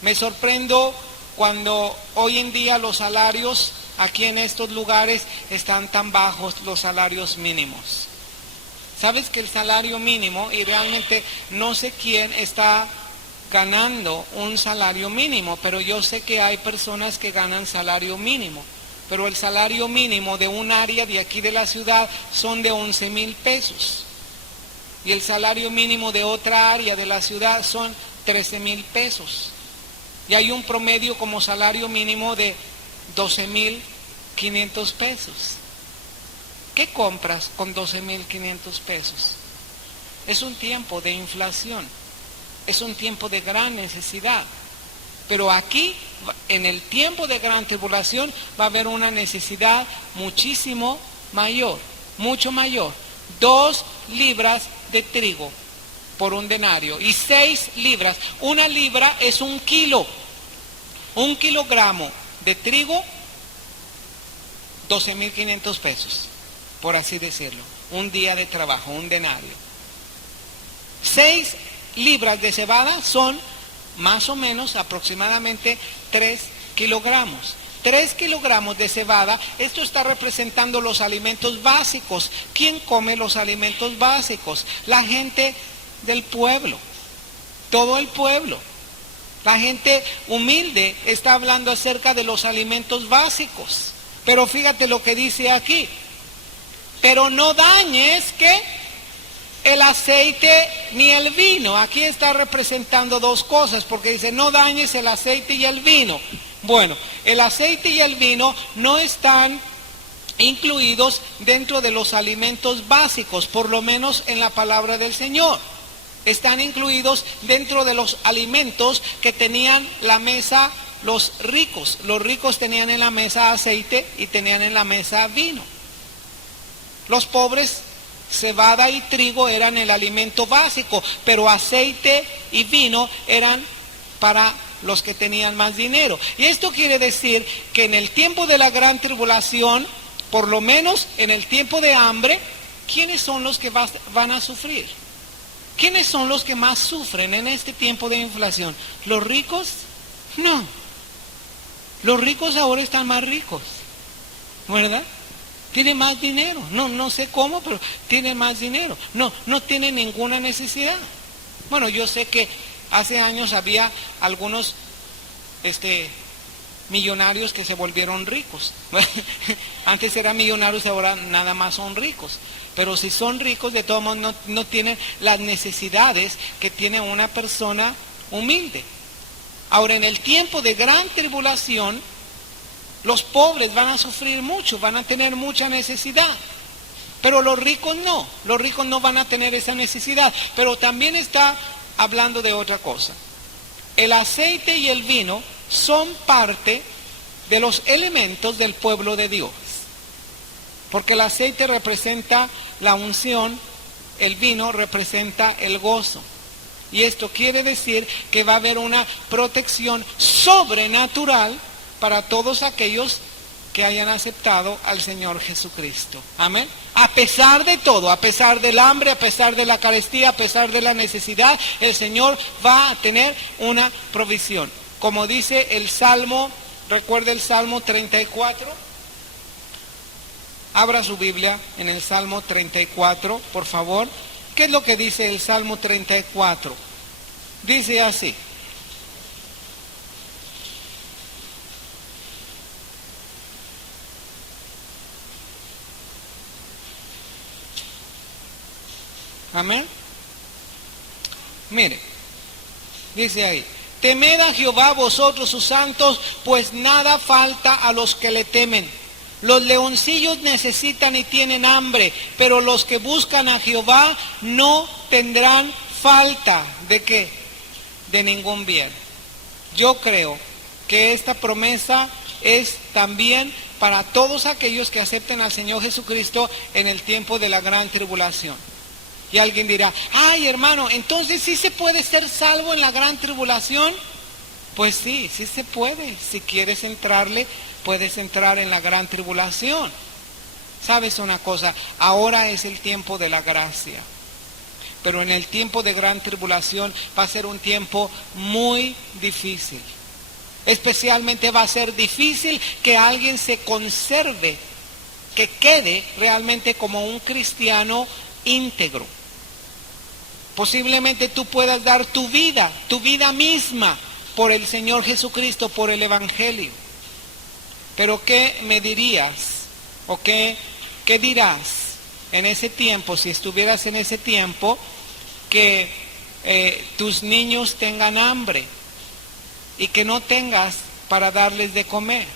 Me sorprendo cuando hoy en día los salarios aquí en estos lugares están tan bajos, los salarios mínimos. ¿Sabes que el salario mínimo, y realmente no sé quién está ganando un salario mínimo, pero yo sé que hay personas que ganan salario mínimo, pero el salario mínimo de un área de aquí de la ciudad son de 11,000 pesos, y el salario mínimo de otra área de la ciudad son 13,000 pesos, y hay un promedio como salario mínimo de 12,500 pesos. ¿Qué compras con 12,500 pesos? Es un tiempo de inflación. Es un tiempo de gran necesidad. Pero aquí, en el tiempo de gran tribulación, va a haber una necesidad muchísimo mayor, mucho mayor. 2 libras de trigo por un denario y 6 libras. 1 libra es 1 kilo. 1 kilogramo de trigo, 12.500 pesos, por así decirlo. Un día de trabajo, un denario. 6 libras de cebada son más o menos aproximadamente 3 kilogramos. 3 kilogramos de cebada, esto está representando los alimentos básicos. ¿Quién come los alimentos básicos? La gente del pueblo, todo el pueblo. La gente humilde está hablando acerca de los alimentos básicos. Pero fíjate lo que dice aquí. Pero no dañes, ¿qué? El aceite ni el vino. Aquí está representando 2 cosas, porque dice no dañes el aceite y el vino. Bueno, el aceite y el vino no están incluidos dentro de los alimentos básicos, por lo menos en la palabra del Señor. Están incluidos dentro de los alimentos que tenían la mesa los ricos. Los ricos tenían en la mesa aceite y tenían en la mesa vino. Los pobres, cebada y trigo eran el alimento básico, pero aceite y vino eran para los que tenían más dinero. Y esto quiere decir que en el tiempo de la gran tribulación, por lo menos en el tiempo de hambre, ¿quiénes son los que van a sufrir? ¿Quiénes son los que más sufren en este tiempo de inflación? ¿Los ricos? No. Los ricos ahora están más ricos, ¿verdad? Tienen más dinero. No sé cómo, pero tienen más dinero. No tienen ninguna necesidad. Bueno, yo sé que hace años había algunos millonarios que se volvieron ricos. Antes eran millonarios y ahora nada más son ricos. Pero si son ricos, de todos modos no tienen las necesidades que tiene una persona humilde. Ahora, en el tiempo de gran tribulación, los pobres van a sufrir mucho, van a tener mucha necesidad. Pero los ricos no van a tener esa necesidad. Pero también está hablando de otra cosa. El aceite y el vino son parte de los elementos del pueblo de Dios. Porque el aceite representa la unción, el vino representa el gozo. Y esto quiere decir que va a haber una protección sobrenatural para todos aquellos que hayan aceptado al Señor Jesucristo. Amén. A pesar de todo, a pesar del hambre, a pesar de la carestía, a pesar de la necesidad, el Señor va a tener una provisión. Como dice el Salmo, recuerda el Salmo 34. Abra su Biblia en el Salmo 34, por favor. ¿Qué es lo que dice el Salmo 34? Dice así. Amén. Mire, dice ahí. Temed a Jehová vosotros sus santos, pues nada falta a los que le temen. Los leoncillos necesitan y tienen hambre, pero los que buscan a Jehová no tendrán falta. ¿De qué? De ningún bien. Yo creo que esta promesa es también para todos aquellos que acepten al Señor Jesucristo en el tiempo de la gran tribulación. Y alguien dirá, ay hermano, entonces ¿sí se puede ser salvo en la gran tribulación? Pues sí se puede. Si quieres entrarle, puedes entrar en la gran tribulación. ¿Sabes una cosa? Ahora es el tiempo de la gracia. Pero en el tiempo de gran tribulación va a ser un tiempo muy difícil. Especialmente va a ser difícil que alguien se conserve, que quede realmente como un cristiano íntegro. Posiblemente tú puedas dar tu vida misma por el Señor Jesucristo, por el Evangelio. Pero ¿qué me dirías? ¿O qué dirás en ese tiempo, si estuvieras en ese tiempo, que tus niños tengan hambre y que no tengas para darles de comer?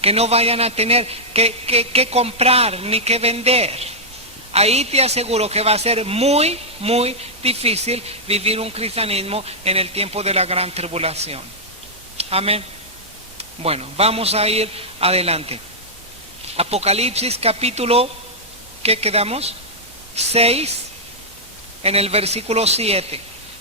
Que no vayan a tener que comprar ni que vender. Ahí te aseguro que va a ser muy, muy difícil vivir un cristianismo en el tiempo de la gran tribulación. Amén. Bueno, vamos a ir adelante. Apocalipsis capítulo, ¿qué quedamos? 6, en el versículo 7.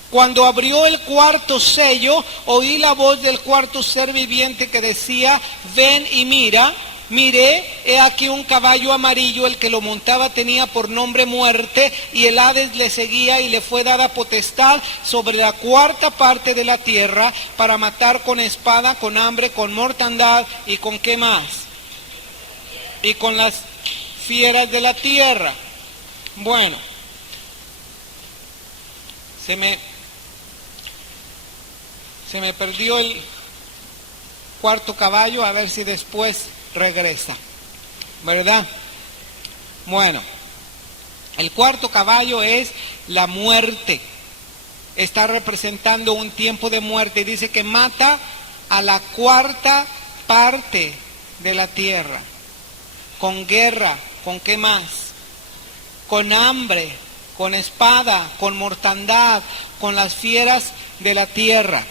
Cuando abrió el cuarto sello, oí la voz del cuarto ser viviente que decía: ven y mira. Miré, he aquí un caballo amarillo, el que lo montaba tenía por nombre Muerte, y el Hades le seguía, y le fue dada potestad sobre la cuarta parte de la tierra, para matar con espada, con hambre, con mortandad, y con ¿qué más? Y con las fieras de la tierra. Bueno, se me perdió el cuarto caballo, a ver si después regresa, ¿verdad? Bueno, el cuarto caballo es la muerte. Está representando un tiempo de muerte. Dice que mata a la cuarta parte de la tierra, con guerra, ¿con qué más? Con hambre, con espada, con mortandad, con las fieras de la tierra.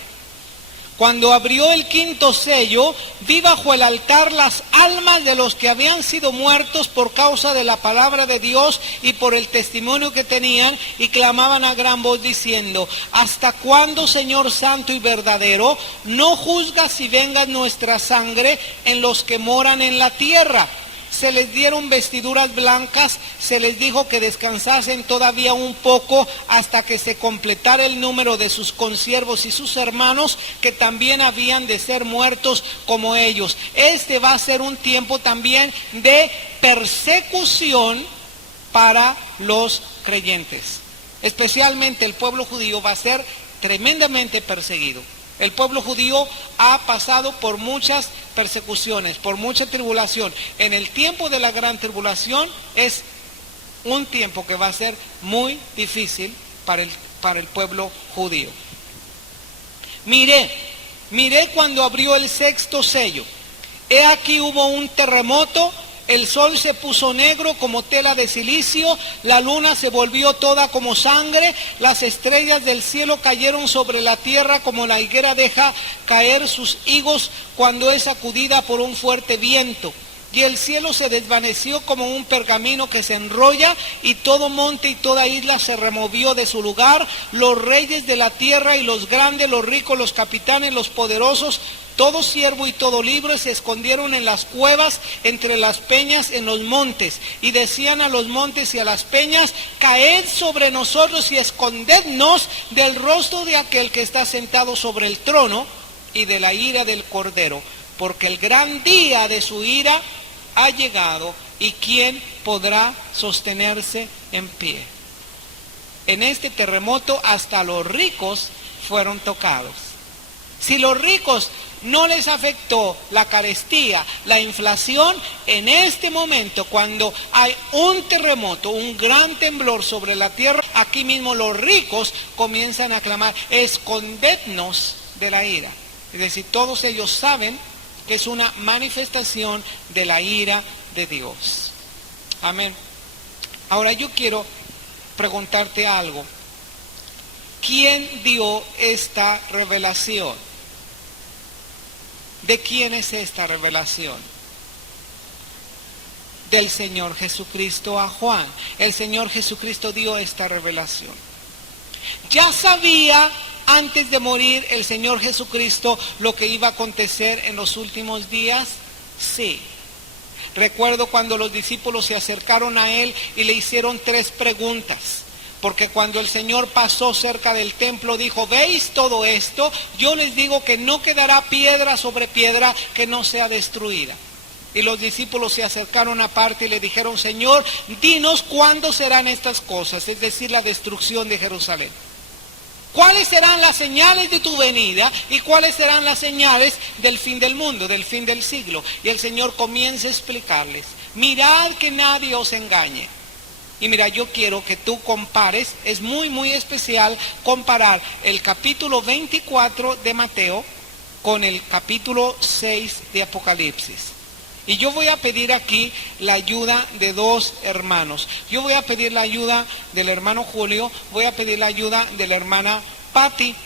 Cuando abrió el quinto sello, vi bajo el altar las almas de los que habían sido muertos por causa de la palabra de Dios y por el testimonio que tenían, y clamaban a gran voz diciendo: ¿hasta cuándo, Señor santo y verdadero, no juzgas y vengas nuestra sangre en los que moran en la tierra? Se les dieron vestiduras blancas, se les dijo que descansasen todavía un poco hasta que se completara el número de sus consiervos y sus hermanos, que también habían de ser muertos como ellos. Este va a ser un tiempo también de persecución para los creyentes. Especialmente el pueblo judío va a ser tremendamente perseguido. El pueblo judío ha pasado por muchas persecuciones, por mucha tribulación. En el tiempo de la gran tribulación es un tiempo que va a ser muy difícil para el pueblo judío. Miré cuando abrió el sexto sello. He aquí hubo un terremoto. El sol se puso negro como tela de silicio, la luna se volvió toda como sangre, las estrellas del cielo cayeron sobre la tierra como la higuera deja caer sus higos cuando es sacudida por un fuerte viento. Y el cielo se desvaneció como un pergamino que se enrolla, y todo monte y toda isla se removió de su lugar. Los reyes de la tierra y los grandes, los ricos, los capitanes, los poderosos, todo siervo y todo libre se escondieron en las cuevas, entre las peñas, en los montes, y decían a los montes y a las peñas: caed sobre nosotros y escondednos del rostro de aquel que está sentado sobre el trono y de la ira del Cordero, porque el gran día de su ira ha llegado, y ¿quién podrá sostenerse en pie? En este terremoto hasta los ricos fueron tocados. Si los ricos no les afectó la carestía, la inflación, en este momento, cuando hay un terremoto, un gran temblor sobre la tierra, aquí mismo los ricos comienzan a clamar: escondednos de la ira. Es decir, todos ellos saben que es una manifestación de la ira de Dios. Amén. Ahora yo quiero preguntarte algo. ¿Quién dio esta revelación? ¿De quién es esta revelación? Del Señor Jesucristo a Juan. El Señor Jesucristo dio esta revelación. Ya sabía antes de morir el Señor Jesucristo lo que iba a acontecer en los últimos días. Sí. Recuerdo cuando los discípulos se acercaron a Él y le hicieron 3 preguntas. Porque cuando el Señor pasó cerca del templo dijo: ¿veis todo esto? Yo les digo que no quedará piedra sobre piedra que no sea destruida. Y los discípulos se acercaron aparte y le dijeron: Señor, dinos cuándo serán estas cosas, es decir, la destrucción de Jerusalén. ¿Cuáles serán las señales de tu venida y cuáles serán las señales del fin del mundo, del fin del siglo? Y el Señor comienza a explicarles: mirad que nadie os engañe. Y mira, yo quiero que tú compares, es muy muy especial comparar el capítulo 24 de Mateo con el capítulo 6 de Apocalipsis. Y yo voy a pedir aquí la ayuda de 2 hermanos. Yo voy a pedir la ayuda del hermano Julio, voy a pedir la ayuda de la hermana Patti.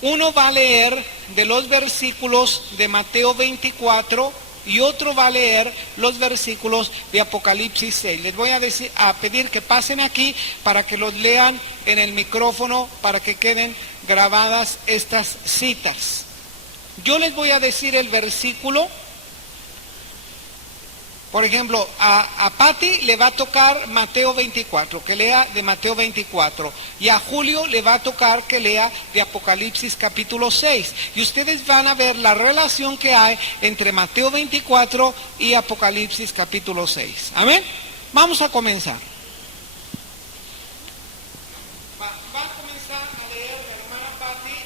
Uno va a leer de los versículos de Mateo 24 y otro va a leer los versículos de Apocalipsis 6. Les voy a pedir que pasen aquí para que los lean en el micrófono, para que queden grabadas estas citas. Yo les voy a decir el versículo. Por ejemplo, a Patti le va a tocar Mateo 24, que lea de Mateo 24. Y a Julio le va a tocar que lea de Apocalipsis capítulo 6. Y ustedes van a ver la relación que hay entre Mateo 24 y Apocalipsis capítulo 6. ¿Amén? Vamos a comenzar. Va a comenzar a leer la hermana Patti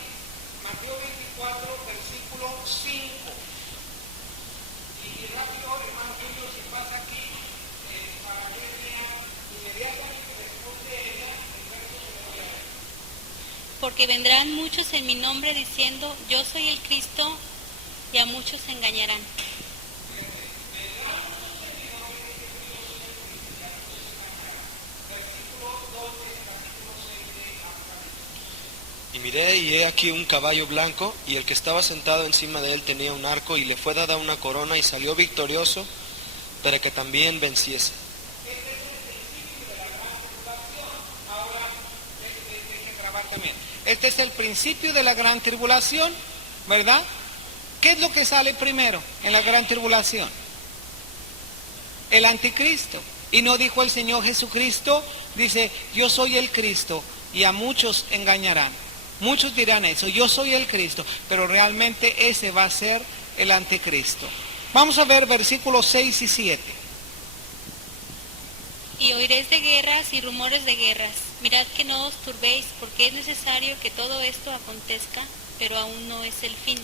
Mateo 24, versículo 5. Y rápido, hermano Julio, si pasa aquí, para que vean inmediatamente después de ella el verso que voy a leer. Porque vendrán muchos en mi nombre diciendo, yo soy el Cristo, y a muchos se engañarán. Y miré, y he aquí un caballo blanco, y el que estaba sentado encima de él tenía un arco, y le fue dada una corona, y salió victorioso, para que también venciese. Este es el principio de la gran tribulación, ¿verdad? ¿Qué es lo que sale primero en la gran tribulación? El anticristo. Y no dijo el Señor Jesucristo, dice, yo soy el Cristo, y a muchos engañarán. Muchos dirán eso, yo soy el Cristo, pero realmente ese va a ser el anticristo. Vamos a ver versículos 6 y 7. Y oiréis de guerras y rumores de guerras. Mirad que no os turbéis, porque es necesario que todo esto acontezca, pero aún no es el fin.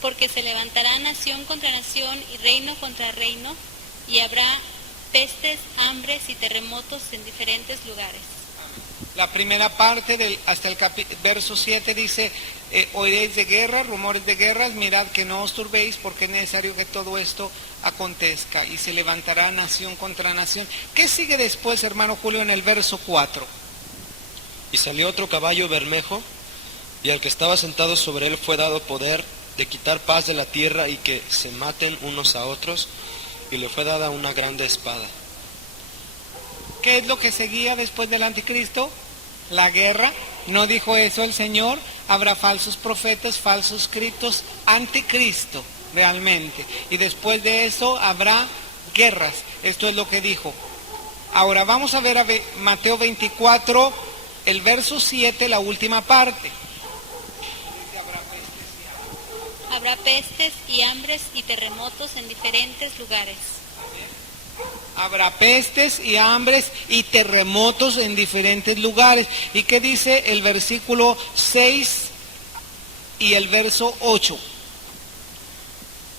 Porque se levantará nación contra nación y reino contra reino, y habrá pestes, hambres y terremotos en diferentes lugares. La primera parte hasta el verso 7 dice, oiréis de guerra, rumores de guerras, mirad que no os turbéis, porque es necesario que todo esto acontezca, y se levantará nación contra nación. ¿Qué sigue después, hermano Julio, en el verso 4? Y salió otro caballo bermejo, y al que estaba sentado sobre él fue dado poder de quitar paz de la tierra y que se maten unos a otros, y le fue dada una grande espada. ¿Qué es lo que seguía después del anticristo? La guerra. ¿No dijo eso el Señor? Habrá falsos profetas, falsos cristos, anticristo, realmente. Y después de eso habrá guerras. Esto es lo que dijo. Ahora vamos a ver Mateo 24, el verso 7, la última parte. Habrá pestes y hambres y terremotos en diferentes lugares. Habrá pestes y hambres y terremotos en diferentes lugares. ¿Y qué dice el versículo 6 y el verso 8?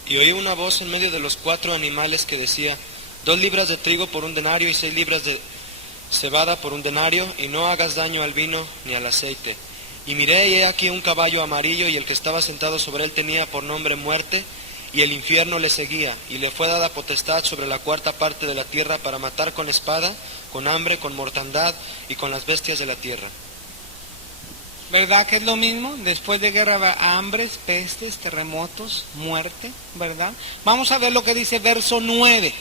Y oí una voz en medio de los 4 animales que decía, 2 libras de trigo por un denario y 6 libras de cebada por un denario, y no hagas daño al vino ni al aceite. Y miré, y he aquí un caballo amarillo, y el que estaba sentado sobre él tenía por nombre Muerte, y el infierno le seguía, y le fue dada potestad sobre la 4ª parte de la tierra para matar con espada, con hambre, con mortandad y con las bestias de la tierra. ¿Verdad que es lo mismo? Después de guerra habrá hambres, pestes, terremotos, muerte, ¿verdad? Vamos a ver lo que dice verso 9.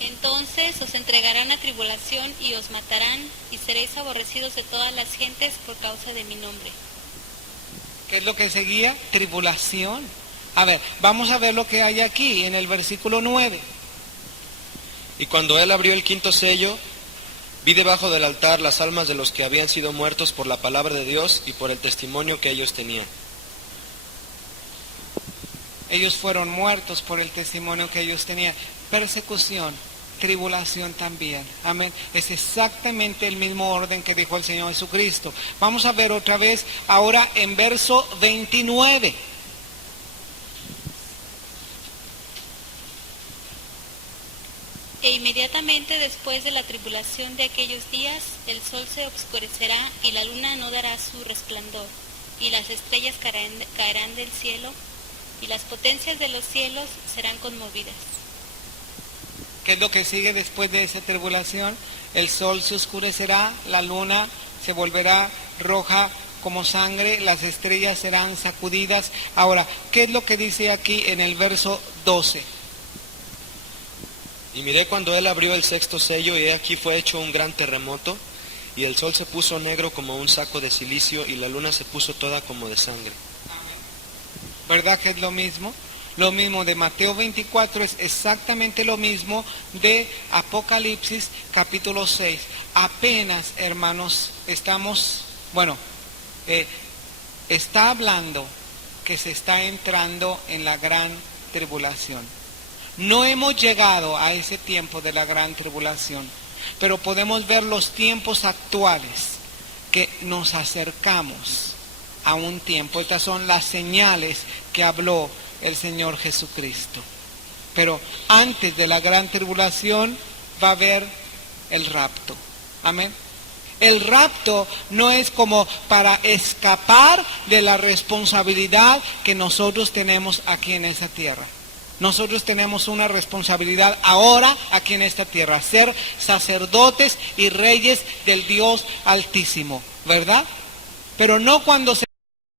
Entonces os entregarán a tribulación y os matarán, y seréis aborrecidos de todas las gentes por causa de mi nombre. ¿Qué es lo que seguía? Tribulación. A ver, vamos a ver lo que hay aquí en el versículo 9. Y cuando él abrió el 5º sello, vi debajo del altar las almas de los que habían sido muertos por la palabra de Dios y por el testimonio que ellos tenían. Ellos fueron muertos por el testimonio que ellos tenían. Persecución, tribulación también. Amén. Es exactamente el mismo orden que dijo el Señor Jesucristo. Vamos a ver otra vez ahora en verso 29. E inmediatamente después de la tribulación de aquellos días, el sol se oscurecerá y la luna no dará su resplandor, y las estrellas caerán del cielo, y las potencias de los cielos serán conmovidas. ¿Qué es lo que sigue después de esa tribulación? El sol se oscurecerá, la luna se volverá roja como sangre, las estrellas serán sacudidas. Ahora, ¿qué es lo que dice aquí en el verso 12? Y miré cuando él abrió el sexto sello, y he aquí fue hecho un gran terremoto, y el sol se puso negro como un saco de cilicio, y la luna se puso toda como de sangre. ¿Verdad que es lo mismo? Lo mismo de Mateo 24 es exactamente lo mismo de Apocalipsis capítulo 6. Apenas, hermanos, está hablando que se está entrando en la gran tribulación. No hemos llegado a ese tiempo de la gran tribulación, pero podemos ver los tiempos actuales que nos acercamos a un tiempo. Estas son las señales que habló el Señor Jesucristo. Pero antes de la gran tribulación va a haber el rapto. Amén. El rapto no es como para escapar de la responsabilidad que nosotros tenemos aquí en esta tierra. Nosotros tenemos una responsabilidad ahora aquí en esta tierra, ser sacerdotes y reyes del Dios Altísimo, ¿verdad? Pero no cuando se